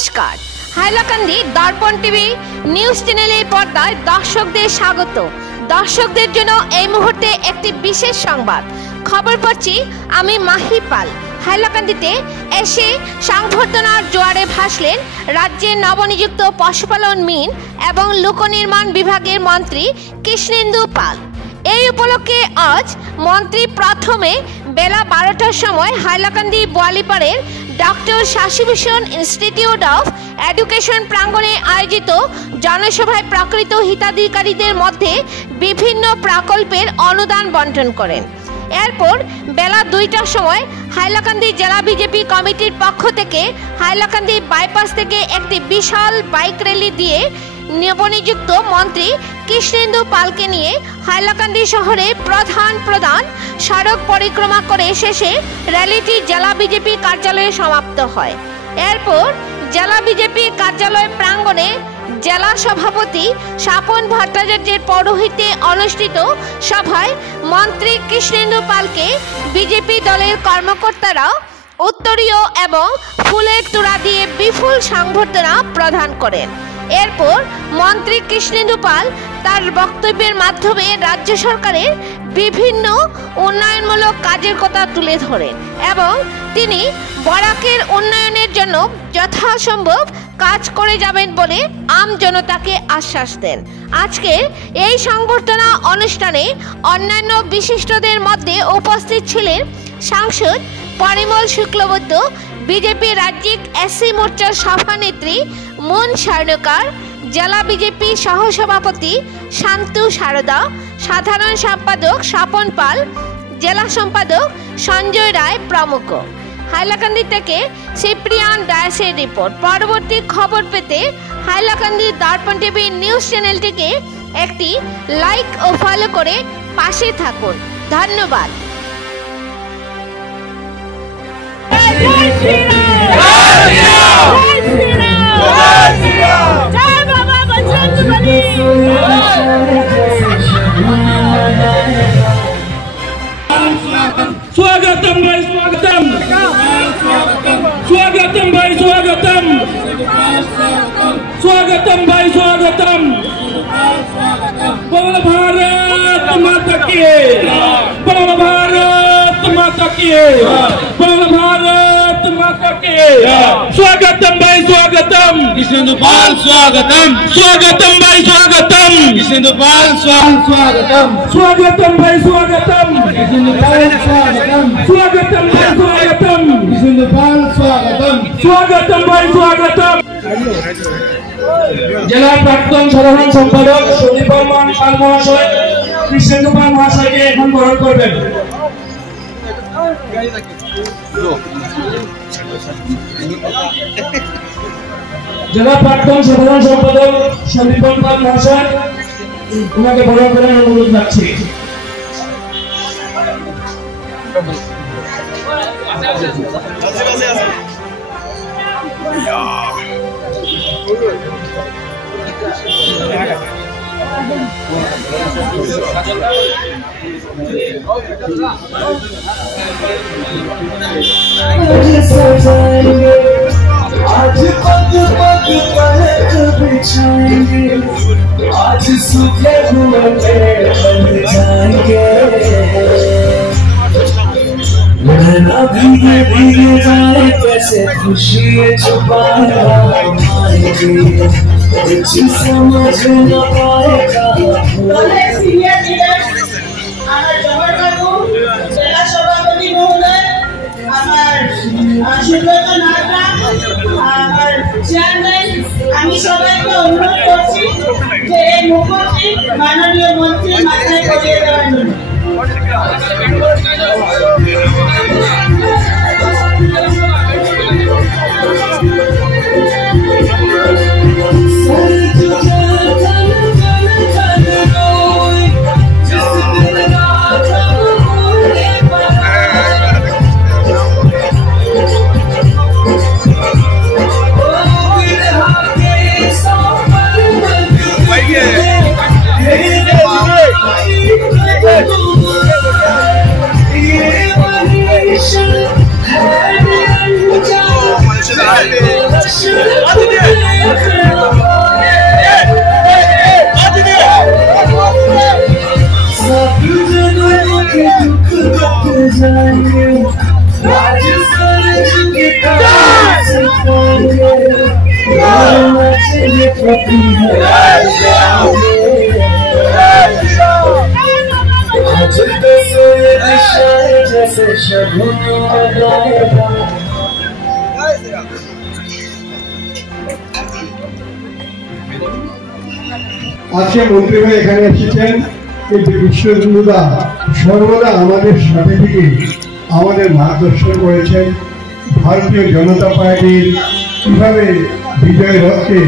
নমস্কার, হাইলাকান্দি দর্পণ TV news চ্যানেলের পর্দায় দর্শকদের স্বাগত। দর্শকদের জন্য এই মুহূর্তে একটি বিশেষ সংবাদ। খবর পড়ছি আমি মাহি পাল। হাইলাকান্দিতে এসে সংবর্ধনার জোয়ারে ভাসলেন রাজ্যের নবনিযুক্ত পশুপালন, মিন এবং লোকনির্মাণ বিভাগের মন্ত্রী কৃষ্ণেন্দু পাল। এই উপলক্ষে আজ মন্ত্রী প্রথমে বেলা 12টার সময় হাইলাকান্দি বোয়ালিপাড়ের doctor Shashibhushan institute of education প্রাঙ্গণে আয়োজিত জনসভায় প্রকৃত হিতাধিকারীদের মধ্যে বিভিন্ন প্রকল্পের অনুদান বন্টন করেন। এরপর বেলা 2টার সময় হাইলাকান্দি জেলা বিজেপি কমিটির পক্ষ থেকে হাইলাকান্দি বাইপাস থেকে একটি বিশাল বাইক র্যালি দিয়ে নবনিযুক্ত মন্ত্রী কৃষ্ণেন্দু পালকে নিয়ে হাইলাকান্দি শহরে প্রধান সড়ক পরিক্রমা করে শেষে র্যালিটি জেলা বিজেপি কার্যালয়ে সমাপ্ত হয়। এরপর জেলা বিজেপি কার্যালয় প্রাঙ্গণে জেলা সভাপতি স্বপন ভট্টাচার্যের পৌরোহিত্যে অনুষ্ঠিত সভায় মন্ত্রী কৃষ্ণেন্দু পালকে বিজেপি দলের কর্মকর্তারা উত্তরীয় এবং ফুলের তোড়া দিয়ে বিপুল সংবর্ধনা প্রদান করেন। এরপর মন্ত্রী কৃষ্ণেন্দু পাল তার বক্তব্যের মাধ্যমে রাজ্য সরকারের বিভিন্ন উন্নয়নমূলক কাজের কথা তুলে ধরেন এবং তিনি বরাকের উন্নয়নের জন্য যথাসম্ভব কাজ করে যাবেন বলে আম জনতাকে আশ্বাস দেন। আজকের এই সংবর্ধনা অনুষ্ঠানে অন্যান্য বিশিষ্টদের মধ্যে উপস্থিত ছিলেন সাংসদ পরিমল শুক্লবৈদ্য, বিজেপি রাজ্যিক এসসি মোর্চার সভানেত্রী মন স্বর্ণকার, জেলা বিজেপি সহসভাপতি শান্তু সারদা, সাধারণ সম্পাদক স্বপন পাল, জেলা সম্পাদক সঞ্জয় রায় প্রমুখ। হাইলাকান্দি থেকে সিপ্রিয়ান ডায়াসের রিপোর্ট। পরবর্তী খবর পেতে হাইলাকান্দি দর্পণ টিভি নিউজ চ্যানেলটিকে একটি লাইক ও ফলো করে পাশে থাকুন। ধন্যবাদ। स्वागतम भाई, स्वागतम स्वागतम भाई, स्वागतम स्वागतम भाई, स्वागतम। बोल भारत माता की, बोल भारत माता की, बोल भारत माता की। स्वागतम भाई, स्वागतम कृष्णेन्दु पाल, स्वागतम स्वागतम भाई, स्वागतम कृष्णेन्दु पाल, स्वागतम स्वागतम भाई, स्वागतम कृष्णेन्दु पाल, स्वागतम स्वागतम भाई, स्वागतम कृष्णेन्दु पाल, स्वागतम स्वागतम भाई, स्वागतम। জেলা প্রাক্তন সাধারণ সম্পাদক সুদীপমান পাল মহাশয় কৃষ্ণেন্দু পাল মহাশয়কে এখন বরণ করবেন। জেলা প্রাক্তন সাধারণ সম্পাদক সুদীপমান পাল মহাশয় ওনাকে বরণ করার অনুরোধ রাখছি। आज पग पग पलक बिछाएंगे, आज सूखे हुए पेड़ बन जाएंगे, नैना भीगे भीगे जाए कैसे खुशी छुपाएंगे, कुछ समझ न पाएगा। আমি সবাইকে অনুরোধ করছি যে এই মুখোশটি মাননীয় মন্ত্রীর মাথায় পরিয়ে দেওয়ার জন্য। आज तो सोए दिशाएं जैसे शगुन गाएगा। আজকে মন্ত্রী ভাই এখানে এসেছেন, কিন্তু বিশ্ববন্ধুরা সর্বদা আমাদের সাথে থেকে আমাদের মার্গদর্শন করেছেন। ভারতীয় জনতা পার্টির কিভাবে বিজয় রথকে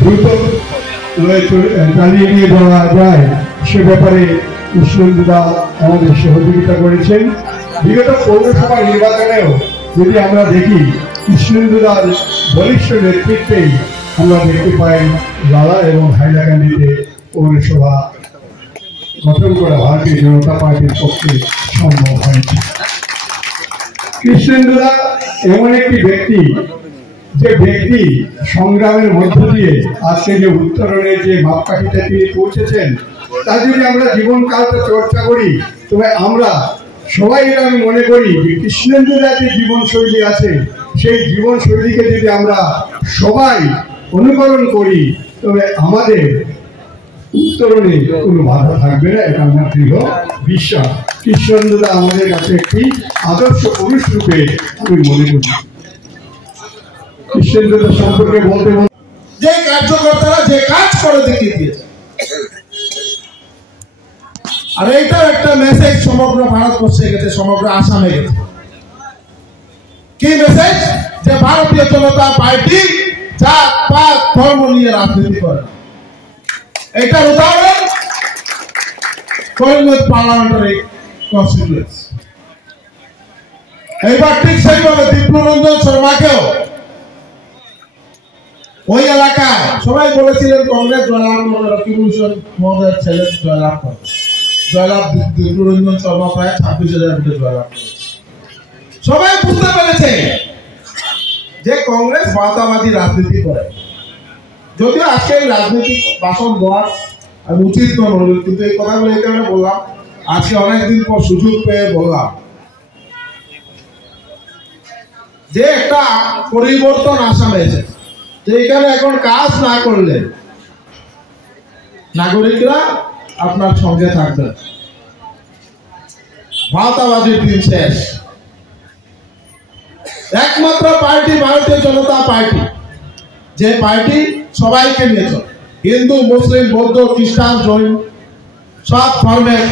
দ্রুত চালিয়ে নিয়ে যাওয়া যায় সে ব্যাপারে কৃষ্ণেন্দুদা আমাদের সহযোগিতা করেছেন। বিগত পৌরসভা নির্বাচনেও যদি আমরা দেখি কৃষ্ণেন্দুদার বলিষ্ঠ নেতৃত্বেই আমরা দেখতে পাই লালা এবং হাইলাকান্দিতে পৌরসভা গঠন করা ভারতীয় জনতা পার্টির পক্ষে সম্ভব হয়েছে। কৃষ্ণেন্দুদা এমন একটি ব্যক্তি, যে ব্যক্তি সংগ্রামের মধ্য দিয়ে আজকে যে উত্তরণের যে মাপকাঠিতে তিনি পৌঁছেছেন, তা যদি আমরা জীবনকালটা চর্চা করি তবে আমরা সবাই আমি মনে করি যে কৃষ্ণেন্দুদার যে জীবনশৈলী আছে সেই জীবনশৈলীকে যদি আমরা সবাই অনুকরণ করি তবে আমাদের উত্তরণে কোনো বাধা থাকবে না, এটা আমার দৃঢ় বিশ্বাস। কৃষ্ণেন্দুদা আমাদের কাছে একটি আদর্শ পুরুষ রূপে আমি মনে করি। কৃষ্ণেন্দুদা সম্পর্কে বলতে যে কার্যকর্তারা যে কাজ করে দেখিয়ে দিয়েছে, আর এইটাও একটা মেসেজ সমগ্র ভারতবর্ষে গেছে, সমগ্র আসামে গেছে। কি মেসেজ? যে ভারতীয় জনতা পার্টি জাত পাত ধর্ম নিয়ে রাজনীতি করে। এইটার উদাহরণ করিমগঞ্জ পার্লামেন্টারি কনস্টিটিউয়েন্সি। এইবার ঠিক সেইভাবে দীপ্লরঞ্জন শর্মাকেও ওই এলাকায় সবাই বলেছিলেন কংগ্রেস জয়লাভ করবে, রকিভূষণ মহোদয়ের ছেলে জয়লাভ করবে। জয়লাভ দীপ্লরঞ্জন শর্মা প্রায় 26,000 ভোটে জয়লাভ করেছে। সবাই বুঝতে পেরেছে যে কংগ্রেস মাতাবাদী রাজনীতি করে। যদিও আজকে এই রাজনৈতিক ভাষণ দেওয়ার উচিত নয়, কিন্তু এই কথাগুলো এই কারণে বললাম, আজকে অনেকদিন পর সুযোগ পেয়ে বললাম যে একটা পরিবর্তন আসামে এসেছে। যে এখানে এখন কাজ না করলে নাগরিকরা আপনার সঙ্গে থাকবে, ভারতাবাদীর দিন শেষ। একমাত্র পার্টি ভারতীয় জনতা পার্টি, যে পার্টি সবাইকে নিয়ে চলে, হিন্দু মুসলিম বৌদ্ধ খ্রিস্টান জৈন সব ধর্মের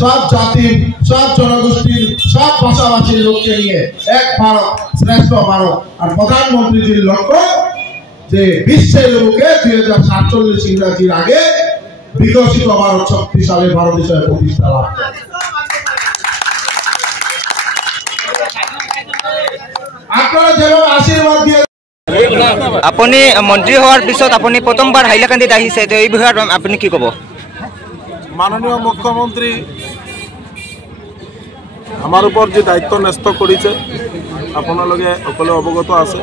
সব জাতির সব জনগোষ্ঠীর সব ভাষাভাষীর লোককে নিয়ে এক ভারত শ্রেষ্ঠ ভারত। আর প্রধানমন্ত্রীজির লক্ষ্য যে বিশ্বের লোকে 2047 ইংরাজির আগে বিকশিত ভারত, শক্তিশালী ভারত হিসেবে প্রতিষ্ঠা লাভ করে। আপনারা যেভাবে আশীর্বাদ দিয়ে আপুনি মন্ত্ৰী হোৱাৰ পিছত আপুনি প্ৰথমবাৰ হাইলাকান্দিত আহিছে, তো এই বিষয়ত আপুনি কি ক'ব? মাননীয় মুখ্যমন্ত্রী আমার উপর যে দায়িত্ব ন্যস্ত করেছে আপনাদের সকলে অবগত আছে।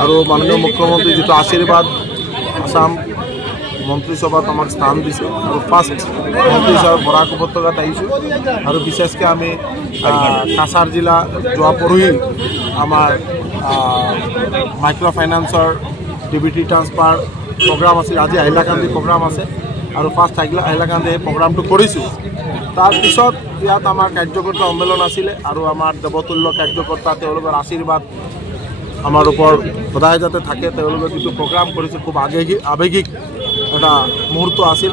আর মাননীয় মুখ্যমন্ত্রী যেটা আশীর্বাদ আসাম মন্ত্রিসভাত আমাক স্থান দিছে, আর ফার্স্ট মন্ত্রী হিসাবে বরাক উপত্যকাত আহিছো। আর বিশেষকে আমি কাছাৰ জিলা যোৱা পৰহি আমার মাইক্রো ফাইনান্সর ডিবিটি ট্রান্সফার প্রোগ্রাম আছে, আজি হাইলাকান্দি প্রোগ্রাম আছে। আর ফার্স্ট হাইলাকান্দি এই প্রোগ্রামটো কৰিছোঁ। তাৰপিছত ইয়াত আমাৰ কাৰ্যকৰ্তা সন্মিলন আছিলে, আৰু আমাৰ দেৱতুল্য কাৰ্যকৰ্তা তেওঁলোকৰ আশীৰ্বাদ আমাৰ ওপৰত সদায় যাতে থাকে। তেওঁলোকে যিটো প্ৰগ্ৰাম কৰিছে খুব আৱেগিক এটা মুহূৰ্ত আছিল।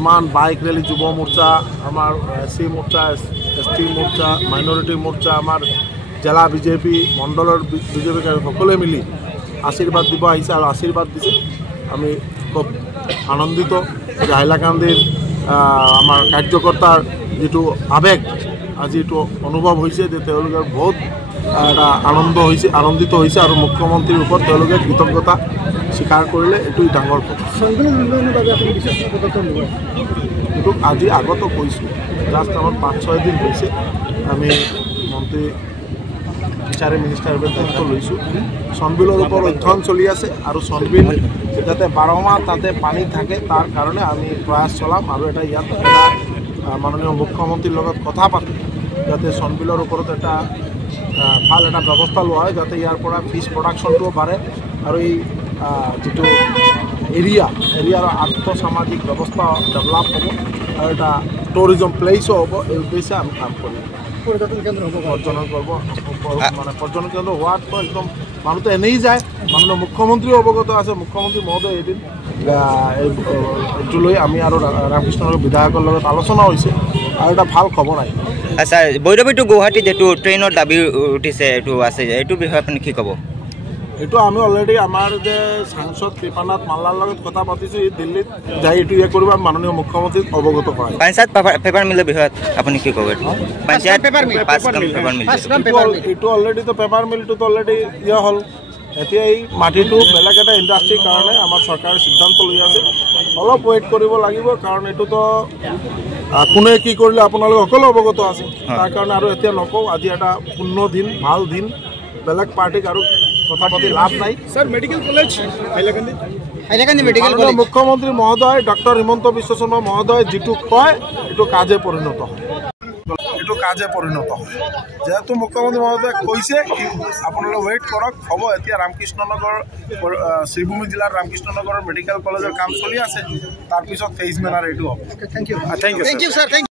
ইমান বাইক ৰেলী, যুৱ মোৰ্চা, আমাৰ SC মোৰ্চা, ST মোৰ্চা, মাইনৰিটি মোৰ্চা, আমাৰ জেলা বিজেপি মণ্ডলৰ বিজেপি সকলোৱে মিলি আশীৰ্বাদ দিব আহিছে আৰু আশীৰ্বাদ দিছে। আমি খুব আনন্দিত যে হাইলাকান্দিৰ আমাৰ কাৰ্যকৰ্তাৰ যিটো আৱেগ আজি এইটো অনুভৱ হৈছে যে তেওঁলোকে বহুত এটা আনন্দিত হৈছে আৰু মুখ্যমন্ত্ৰীৰ ওপৰত তেওঁলোকে কৃতজ্ঞতা স্বীকাৰ কৰিলে। এইটোই ডাঙৰ কথা। কিন্তু আজি আগতো কৈছোঁ, জাষ্ট আমাৰ 5-6 দিন হৈছে আমি মন্ত্ৰী ফিচাৰী মিনিষ্টাৰ ৰূপে দায়িত্ব লৈছোঁ। চনবিলৰ ওপৰত অধ্যয়ন চলি আছে, আৰু চনবিল যাতে 12 মাহ তাতে পানী থাকে তাৰ কাৰণে আমি প্ৰয়াস চলাম। আৰু এটা ইয়াত মাননীয় মুখ্যমন্ত্ৰীৰ লগত কথা পাতি যাতে চনবিলৰ ওপৰত এটা ভাল এটা ব্যৱস্থা লোৱা হয়, যাতে ইয়াৰ পৰা ফিছ প্ৰডাকশ্যনটোও বাঢ়ে আৰু এই যিটো এৰিয়া এৰিয়াৰ আৰ্থ-সামাজিক ব্যৱস্থা ডেভেলপ হ'ব আৰু এটা টুৰিজম প্লেচও হ'ব। এই উদ্দেশ্যে আমি কাম কৰিম। পৰ্যটন কেন্দ্ৰ হ'ব, মানে পৰ্যটন কেন্দ্ৰ হোৱাততো একদম মানুহটো এনেই যায়। মাননীয় মুখ্যমন্ত্ৰীও অৱগত আছে। মুখ্যমন্ত্ৰী মহোদয় এদিন এইটো লৈ আমি আৰু ৰামকৃষ্ণনগৰ বিধায়কৰ লগত আলোচনা হৈছে আৰু এটা ভাল খবৰ আহিব। আচ্ছা, বৈৰৱী টু গুৱাহাটী যিটো ট্ৰেইনৰ দাবী উঠিছে এইটো আছে, এইটো বিষয়ে আপুনি কি ক'ব? এইটো আমি অলৰেডি আমাৰ যে সাংসদ কৃপানাথ মাল্লাৰ লগত কথা পাতিছোঁ। এই দিল্লীত যাই এইটো কৰিব আমি মাননীয় মুখ্যমন্ত্ৰীক অৱগত কৰাম। পঞ্চায়ত পেপাৰ মিলৰ বিষয়ত আপুনি কি ক'ব? পঞ্চায়ত পেপাৰ মিল এইটো অলৰেডিতো পেপাৰ মিলটোতো অলৰেডি হ'ল। এতিয়া এই মাটিটো বেলেগ এটা ইণ্ডাষ্ট্ৰীৰ কাৰণে আমাৰ চৰকাৰে সিদ্ধান্ত লৈ আছে। অলপ ৱেইট কৰিব লাগিব, কাৰণ এইটোতো কোনে কি কৰিলে আপোনালোকে সকলো অৱগত আছে। তাৰ কাৰণে আৰু এতিয়া নকওঁ। আজি এটা পূৰ্ণ দিন, ভাল দিন। বেলেগ পাৰ্টিক আৰু কথা পাতি লাভ নাই। Sir medical college Hailakandi medical college মুখ্যমন্ত্ৰী মহোদয় ডক্টৰ হিমন্ত বিশ্ব শৰ্মা মহোদয় যিটো কয় এইটো কাজে পৰিণত হয়। যেহেতু মুখ্যমন্ত্ৰী মহোদয় কৈছে আপোনালোকে ৱেইট কৰক, হ'ব। এতিয়া ৰামকৃষ্ণনগৰ শ্ৰীভূমি জিলাৰ ৰামকৃষ্ণনগৰৰ মেডিকেল কলেজৰ কাম চলি আছে। তাৰপিছত ফেজ মেনাৰ এইটো হ'ব। Thank you sir.